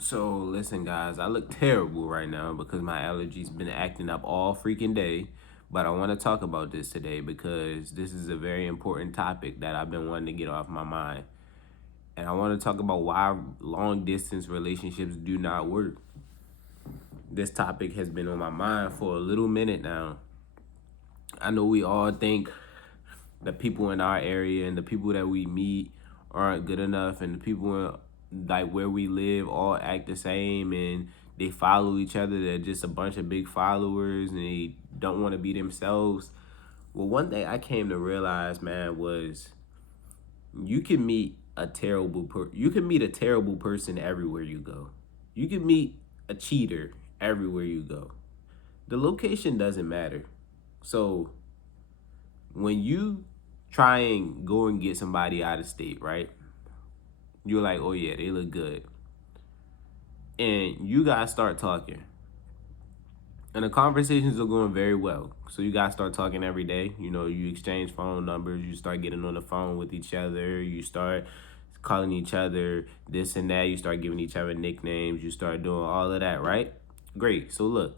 So listen, guys, I look terrible right now because my allergies been acting up all freaking day. But I want to talk about this today because this is a very important topic that I've been wanting to get off my mind. And I want to talk about why long distance relationships do not work. This topic has been on my mind for a little minute now. I know we all think the people in our area and the people that we meet aren't good enough, and the people like where we live all act the same and they follow each other. They're just a bunch of big followers and they don't want to be themselves. Well, one thing I came to realize, man, was you can meet you can meet a terrible person everywhere you go. You can meet a cheater everywhere you go. The location doesn't matter. So when you try and go and get somebody out of state, right? You're like, oh yeah, they look good. And you guys start talking. And the conversations are going very well. So you guys start talking every day. You know, you exchange phone numbers, you start getting on the phone with each other, you start calling each other this and that, you start giving each other nicknames, you start doing all of that, right? Great. So look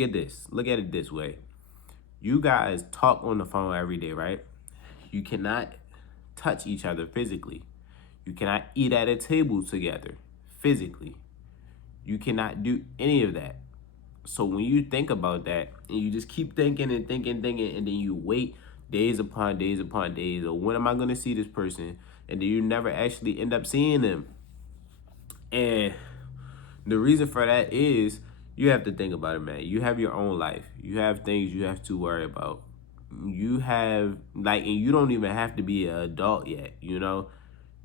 at this. Look at it this way. You guys talk on the phone every day, right? You cannot touch each other physically. You cannot eat at a table together physically. You cannot do any of that. So when you think about that and you just keep thinking and thinking, and then you wait days upon days upon days, or when am I going to see this person? And then you never actually end up seeing them. And the reason for that is you have to think about it, man. You have your own life. You have things you have to worry about. You have and you don't even have to be an adult yet, you know?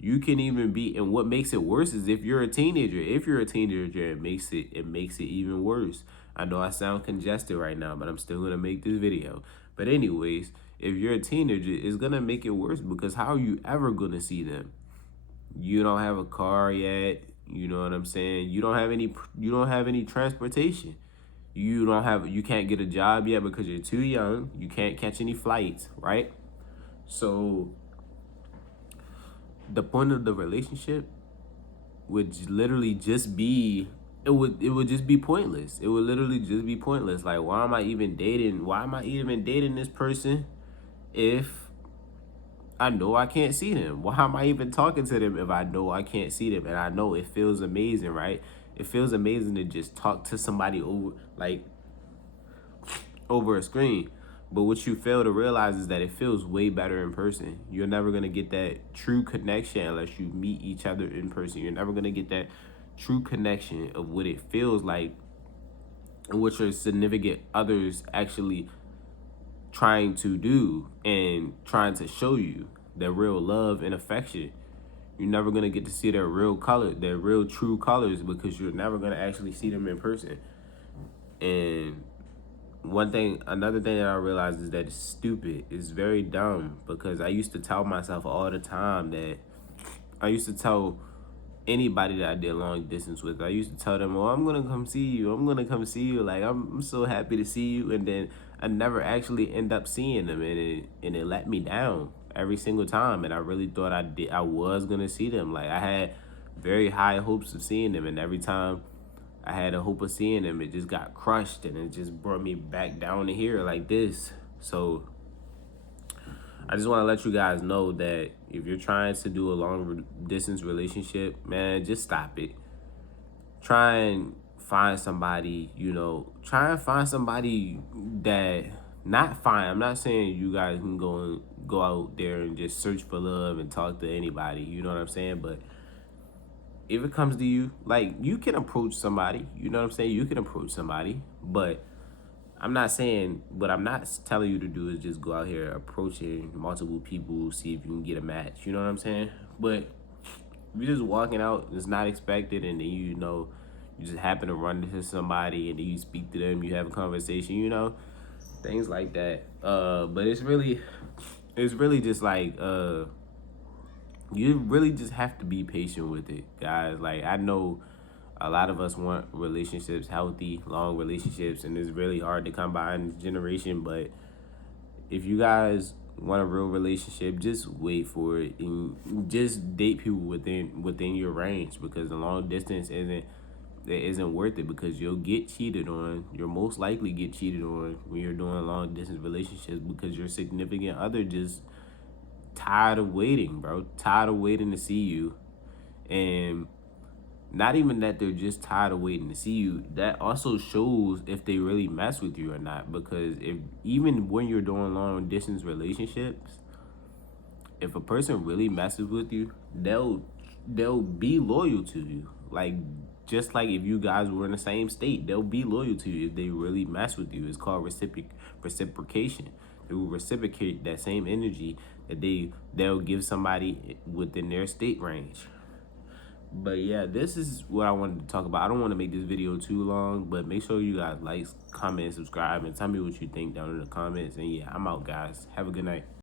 You can even be, and what makes it worse is if you're a teenager. If you're a teenager, it makes it even worse. I know I sound congested right now, but I'm still gonna make this video. But anyways, if you're a teenager, it's gonna make it worse because how are you ever gonna see them? You don't have a car yet. You know what I'm saying? You don't have any transportation. You can't get a job yet because you're too young. You can't catch any flights, right? So the point of the relationship would literally just be it would just be pointless. It would literally just be pointless. Like, why am I even dating? Why am I even dating this person if I know I can't see them? Why am I even talking to them if I know I can't see them? And I know it feels amazing, right? It feels amazing to just talk to somebody over a screen. But what you fail to realize is that it feels way better in person. You're never gonna get that true connection unless you meet each other in person. You're never gonna get that true connection of what it feels like and what your significant others actually trying to do and trying to show you their real love and affection. You're never gonna get to see their real color, their real true colors, because you're never gonna actually see them in person. And another thing that I realized is that it's stupid. It's very dumb because I used to tell myself all the time that I used to tell anybody that I did long distance with. I used to tell them, "Oh, I'm gonna come see you. I'm gonna come see you. Like I'm so happy to see you." And then I never actually end up seeing them, and it let me down every single time. And I really thought I was gonna see them. Like I had very high hopes of seeing them, and every time I had a hope of seeing them, it just got crushed, and it just brought me back down to here like this. So I just want to let you guys know that if you're trying to do a long distance relationship, man, just stop it. Try and find somebody, try and find somebody that not fine. I'm not saying you guys can go out there and just search for love and talk to anybody, you know what I'm saying? But if it comes to you, like, you can approach somebody, you know what I'm saying? You can approach somebody, but what I'm not telling you to do is just go out here approaching multiple people, see if you can get a match. You know what I'm saying? But if you're just walking out, it's not expected, and then you just happen to run into somebody, and then you speak to them, you have a conversation, things like that. But it's really just like you really just have to be patient with it, guys. Like, I know a lot of us want relationships, healthy, long relationships, and it's really hard to come by in this generation. But if you guys want a real relationship, just wait for it and just date people within your range, because the long distance isn't that isn't worth it, because you'll get cheated on. You'll most likely get cheated on when you're doing long distance relationships, because your significant other just tired of waiting, bro. Tired of waiting to see you. And not even that they're just tired of waiting to see you, that also shows if they really mess with you or not. Because if even when you're doing long distance relationships, if a person really messes with you, they'll be loyal to you. Like, just like if you guys were in the same state, they'll be loyal to you if they really mess with you. It's called reciprocation. They will reciprocate that same energy that they'll give somebody within their state range. But yeah, this is what I wanted to talk about. I don't want to make this video too long, but make sure you guys like, comment, subscribe, and tell me what you think down in the comments. And yeah, I'm out, guys. Have a good night.